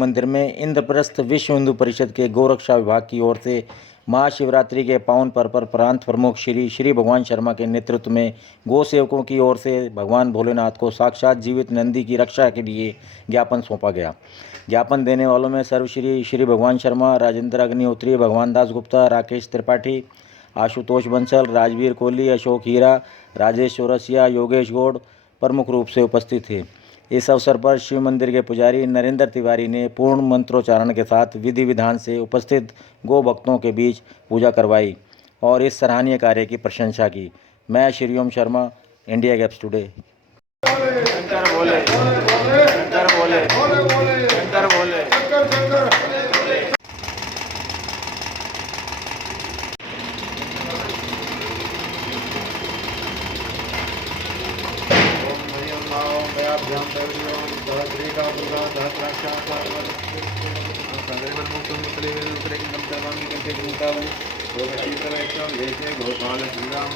मंदिर में इंद्रप्रस्थ विश्व हिंदू परिषद के गौरक्षा विभाग की ओर से महाशिवरात्रि के पावन पर्व पर प्रांत प्रमुख श्री श्री भगवान शर्मा के नेतृत्व में गौ सेवकों की ओर से भगवान भोलेनाथ को साक्षात जीवित नंदी की रक्षा के लिए ज्ञापन सौंपा गया। ज्ञापन देने वालों में सर्वश्री श्री भगवान शर्मा, राजेंद्र अग्निहोत्री, भगवान दास गुप्ता, राकेश त्रिपाठी, आशुतोष बंसल, राजवीर कोहली, अशोक हीरा, राजेश चौरसिया, योगेश गौड़ प्रमुख रूप से उपस्थित थे। इस अवसर पर शिव मंदिर के पुजारी नरेंद्र तिवारी ने पूर्ण मंत्रोच्चारण के साथ विधि विधान से उपस्थित गौ भक्तों के बीच पूजा करवाई और इस सराहनीय कार्य की प्रशंसा की। मैं श्रीओम शर्मा, इंडिया गैप्स टुडे। शंकर बोले, शंकर बोले, शंकर बोले। गोपाल श्रीराम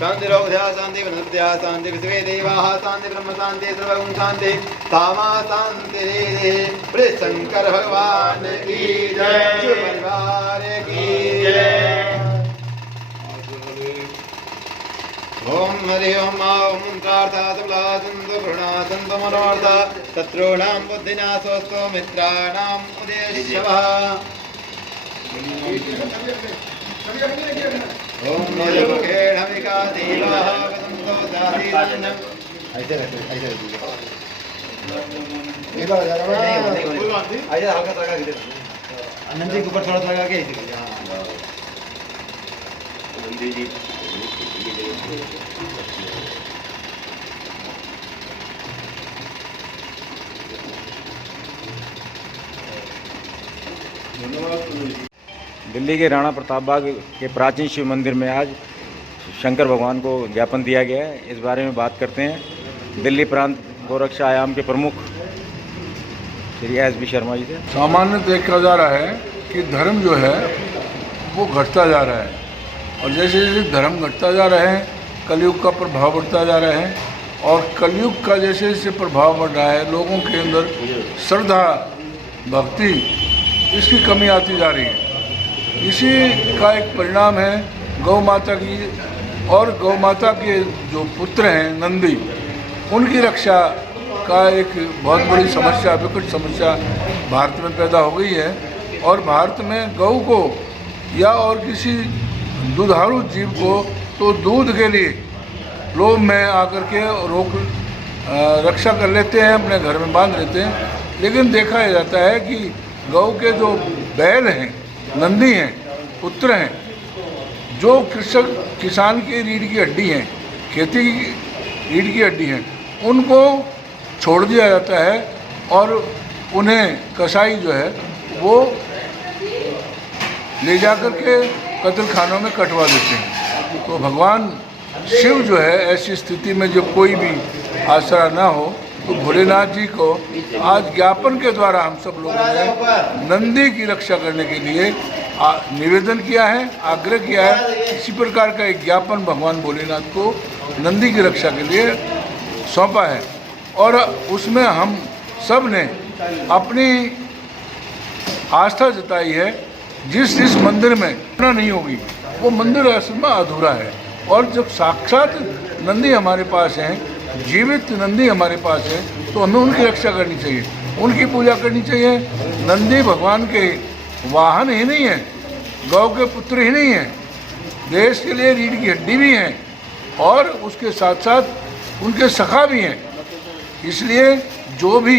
शांतिरोधया शांति वनस्पत्या शांति विश्वे देवाः शांति ब्रह्म शांति सर्वगुण शांति तामा शांति बोले शंकर भगवान की जय, परिवार की जय। ओम हरि ओम ओम मंत्रार्था तुलासंतो प्रणा मनोर्था शत्रूणां बुद्धिनाशोऽस्तु मित्राणाम् उदेश्यवः ओम नमोखेण विकादेवाः वदन्तो दासीनां ऐसे हल्का लगा के आनंद जी के ऊपर थोड़ा लगा के ऐसे नंदी जी दिल्ली के राणा प्रताप बाग के प्राचीन शिव मंदिर में आज शंकर भगवान को ज्ञापन दिया गया है। इस बारे में बात करते हैं दिल्ली प्रांत गोरक्षा आयाम के प्रमुख श्री एस.बी. शर्मा जी से। सामान्य देखा जा रहा है कि धर्म जो है वो घटता जा रहा है और जैसे जैसे धर्म घटता जा रहा है कलयुग का प्रभाव बढ़ता जा रहा है और कलयुग का जैसे जैसे प्रभाव बढ़ रहा है लोगों के अंदर श्रद्धा भक्ति इसकी कमी आती जा रही है। इसी का एक परिणाम है गौ माता की और गौ माता के जो पुत्र हैं नंदी उनकी रक्षा का एक बहुत बड़ी समस्या विकट समस्या भारत में पैदा हो गई है और भारत में गौ को या और किसी दुधारू जीव को तो दूध के लिए लोभ में आकर के रक्षा कर लेते हैं, अपने घर में बांध लेते हैं। लेकिन देखा जाता है कि गौ के जो बैल हैं नंदी हैं पुत्र हैं जो किसान की रीढ़ की हड्डी हैं खेती की रीढ़ की हड्डी हैं उनको छोड़ दिया जाता है और उन्हें कसाई जो है वो ले जाकर के कत्ल खानों में कटवा देते हैं। तो भगवान शिव जो है ऐसी स्थिति में जब कोई भी आसरा ना हो तो भोलेनाथ जी को आज ज्ञापन के द्वारा हम सब लोगों ने नंदी की रक्षा करने के लिए निवेदन किया है, आग्रह किया है। इसी प्रकार का एक ज्ञापन भगवान भोलेनाथ को नंदी की रक्षा के लिए सौंपा है और उसमें हम सब ने अपनी आस्था जताई है। जिस मंदिर में घटना नहीं होगी वो मंदिर असल में अधूरा है और जब साक्षात नंदी हमारे पास हैं जीवित नंदी हमारे पास है तो हमें उनकी रक्षा करनी चाहिए, उनकी पूजा करनी चाहिए। नंदी भगवान के वाहन ही नहीं है, गौ के पुत्र ही नहीं है, देश के लिए रीढ़ की हड्डी भी हैं और उसके साथ साथ उनके सखा भी हैं। इसलिए जो भी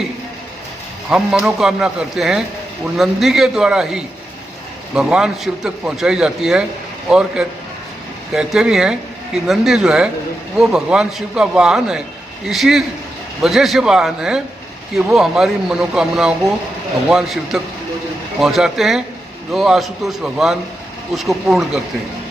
हम मनोकामना करते हैं वो नंदी के द्वारा ही भगवान शिव तक पहुंचाई जाती है और कहते भी हैं कि नंदी जो है वो भगवान शिव का वाहन है। इसी वजह से वाहन है कि वो हमारी मनोकामनाओं को भगवान शिव तक पहुंचाते हैं, जो आशुतोष भगवान उसको पूर्ण करते हैं।